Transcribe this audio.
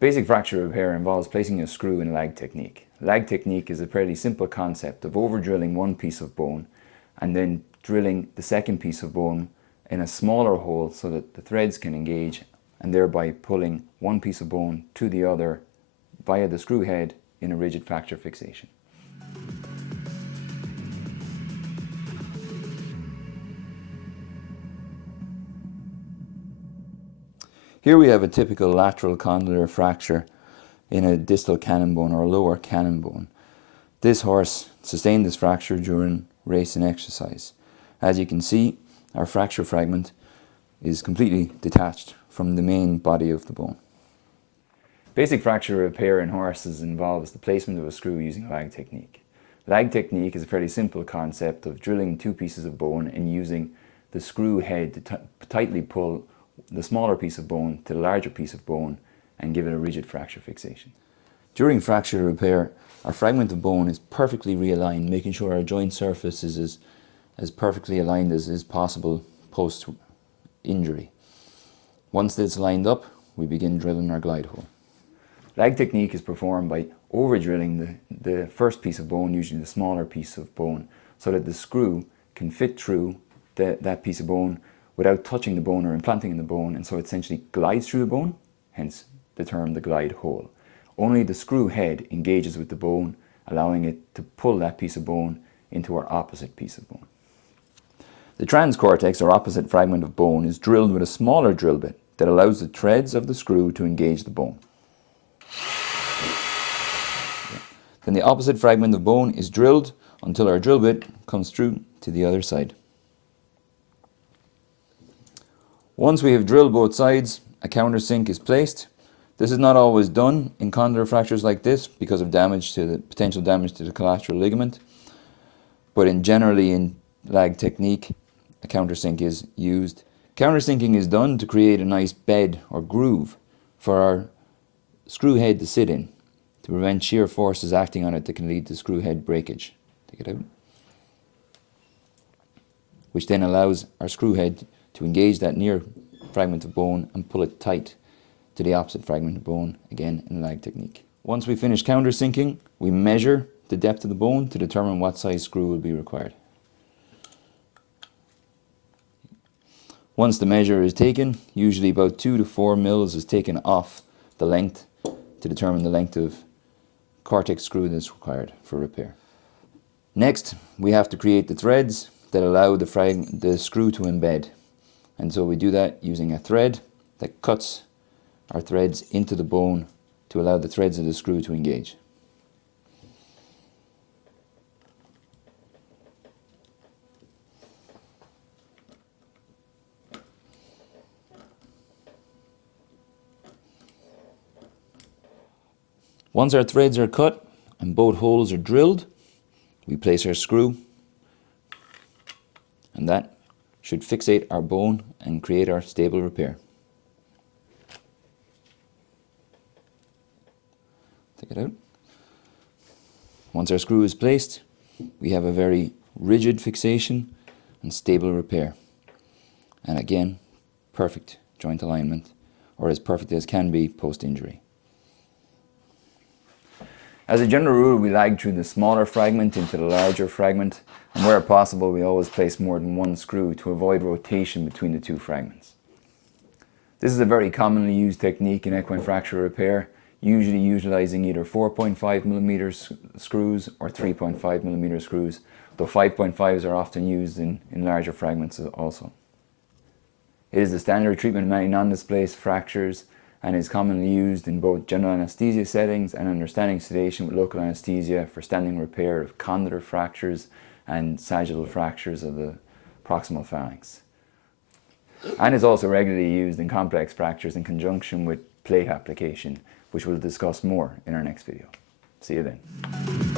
Basic fracture repair involves placing a screw in lag technique. Lag technique is a fairly simple concept of over-drilling one piece of bone and then drilling the second piece of bone in a smaller hole so that the threads can engage, and thereby pulling one piece of bone to the other via the screw head in a rigid fracture fixation. Here we have a typical lateral condylar fracture in a distal cannon bone or a lower cannon bone. This horse sustained this fracture during race and exercise. As you can see, our fracture fragment is completely detached from the main body of the bone. Basic fracture repair in horses involves the placement of a screw using lag technique. Lag technique is a fairly simple concept of drilling two pieces of bone and using the screw head to tightly pull the smaller piece of bone to the larger piece of bone and give it a rigid fracture fixation. During fracture repair, our fragment of bone is perfectly realigned, making sure our joint surface is as perfectly aligned as is possible post-injury. Once it's lined up, we begin drilling our glide hole. Lag technique is performed by over-drilling the first piece of bone, usually the smaller piece of bone, so that the screw can fit through that piece of bone without touching the bone or implanting in the bone, and so it essentially glides through the bone, hence the term the glide hole. Only the screw head engages with the bone, allowing it to pull that piece of bone into our opposite piece of bone. The transcortex, or opposite fragment of bone, is drilled with a smaller drill bit that allows the threads of the screw to engage the bone. Then the opposite fragment of bone is drilled until our drill bit comes through to the other side. Once we have drilled both sides, a countersink is placed. This is not always done in condylar fractures like this because of potential damage to the collateral ligament, but generally in lag technique, a countersink is used. Countersinking is done to create a nice bed or groove for our screw head to sit in, to prevent shear forces acting on it that can lead to screw head breakage. Take it out. Which then allows our screw head to engage that near fragment of bone and pull it tight to the opposite fragment of bone, again in lag technique. Once we finish countersinking, we measure the depth of the bone to determine what size screw will be required. Once the measure is taken, usually about 2 to 4 mils is taken off the length to determine the length of cortex screw that's required for repair. Next, we have to create the threads that allow the screw to embed. And so we do that using a thread that cuts our threads into the bone to allow the threads of the screw to engage. Once our threads are cut and both holes are drilled, we place our screw, and that should fixate our bone and create our stable repair. Take it out. Once our screw is placed, we have a very rigid fixation and stable repair. And again, perfect joint alignment, or as perfect as can be post-injury. As a general rule, we lag through the smaller fragment into the larger fragment, and where possible we always place more than one screw to avoid rotation between the two fragments. This is a very commonly used technique in equine fracture repair, usually utilizing either 4.5mm screws or 3.5mm screws, though 5.5s are often used in larger fragments also. It is the standard treatment of many non-displaced fractures and is commonly used in both general anesthesia settings and under standing sedation with local anesthesia for standing repair of condylar fractures and sagittal fractures of the proximal phalanx. And is also regularly used in complex fractures in conjunction with plate application, which we'll discuss more in our next video. See you then.